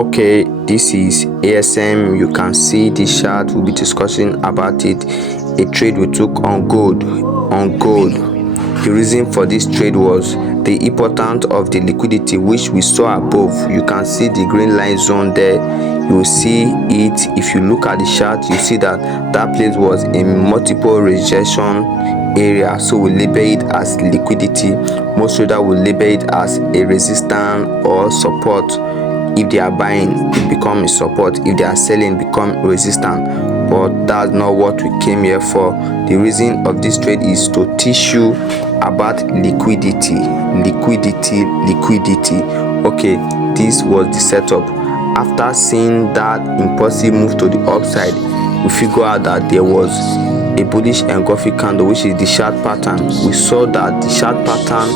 Okay, this is ASM. You can see this chart. We'll be discussing about it. A trade we took on gold. The reason for this trade was the importance of the liquidity, which we saw above. You can see the green line zone there. You will see it. If you look at the chart, you see that place was a multiple rejection area, so we label it as liquidity. Most traders will label it as a resistance or support. If they are buying, it becomes support. If they are selling, it becomes resistance. But that's not what we came here for. The reason of this trade is to teach you about liquidity. Okay, this was the setup. After seeing that impulsive move to the upside, we figure out that there was a bullish engulfing candle, which is the chart pattern. We saw that the chart pattern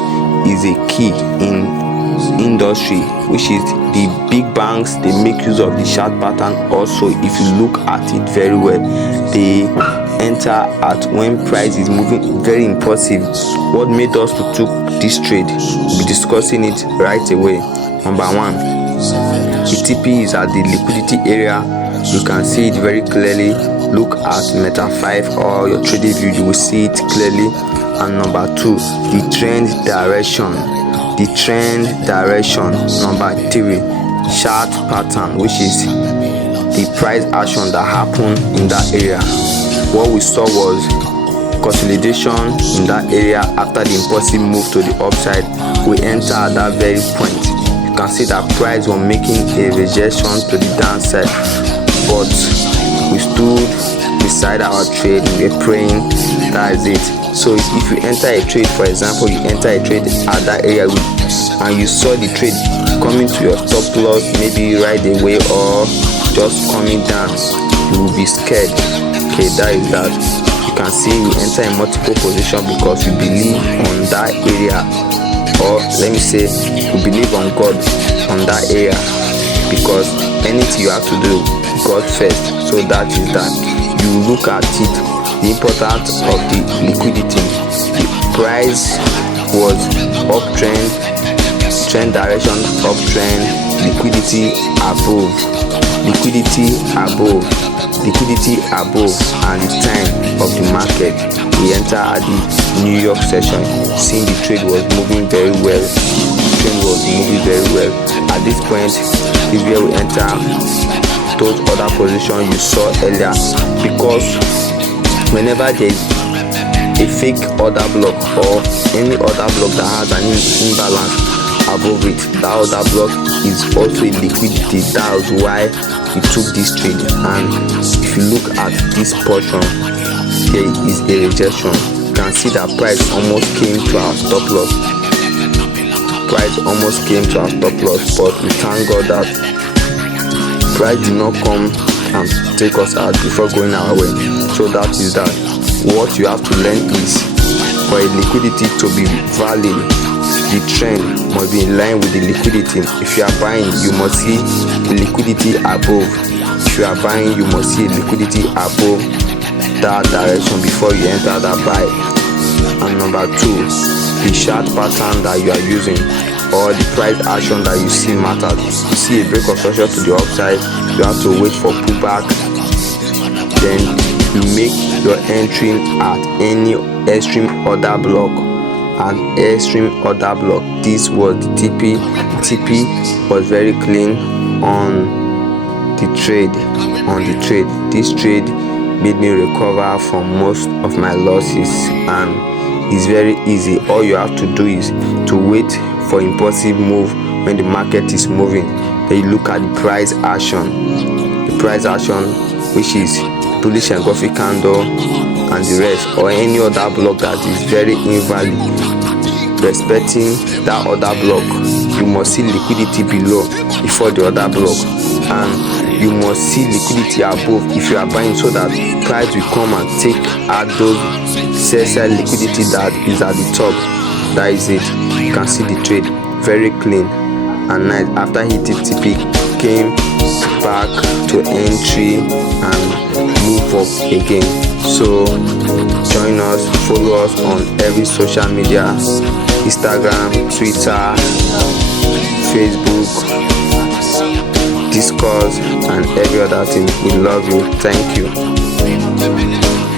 is a key in industry, which is the big banks. They make use of the chart pattern. Also, if you look at it very well, they enter at when price is moving very impulsive. What made us to took this trade? We'll be discussing it right away. Number one, the TP is at the liquidity area. You can see it very clearly. Look at Meta 5 or your trading view, you will see it clearly. And number two, the trend direction. Number three, chart pattern, which is the price action that happened in that area. What we saw was consolidation in that area. After the impulsive move to the upside, we enter at that very point. You can see that price was making a rejection to the downside, but we stood beside our trade. We were praying. That is it. So if you enter a trade, for example, you enter a trade at that area and you saw the trade coming to your stop loss, maybe right away or just coming down, you will be scared. Okay, that is that. You can see we enter in multiple position because we believe on that area, or let me say we believe on God on that area, because anything you have to do, God first. So that is that. You look at it, the importance of the liquidity. The price was uptrend, trend direction uptrend, liquidity above, and the time of the market. We enter at the New York session, seeing the trade was moving very well. At this point, this is where we enter those other positions you saw earlier, because whenever there is a fake order block or any other block that has an imbalance above it, that other block is also a liquidity. That's why we took this trade. And if you look at this portion, there is a rejection. You can see that price almost came to our stop loss. But we thank God that price did not come and take us out before going our way. So that is that. What you have to learn is, for a liquidity to be valid, the trend must be in line with the liquidity. If you are buying, you must see the liquidity above. If you are buying, you must see liquidity above that direction before you enter that buy. And number two, the chart pattern that you are using or the price action that you see matters. You see a break of structure to the upside, you have to wait for pullback, then you make your entry at any extreme order block. This was the TP. TP was very clean on the trade. This trade made me recover from most of my losses, and it's very easy. All you have to do is to wait for impulsive move when the market is moving. Then you look at the price action, which is bullish engulfing candle and the rest, or any other block that is very invalid. Respecting that other block, you must see liquidity below before the other block, and you must see liquidity above if you are buying, so that price will come and take out those CSI liquidity that is at the top. That is it. You can see the trade very clean and nice. After hitting TP, came back to entry and move up again. So join us, follow us on every social media: Instagram, Twitter, Facebook, discuss and every other thing. We love you. Thank you.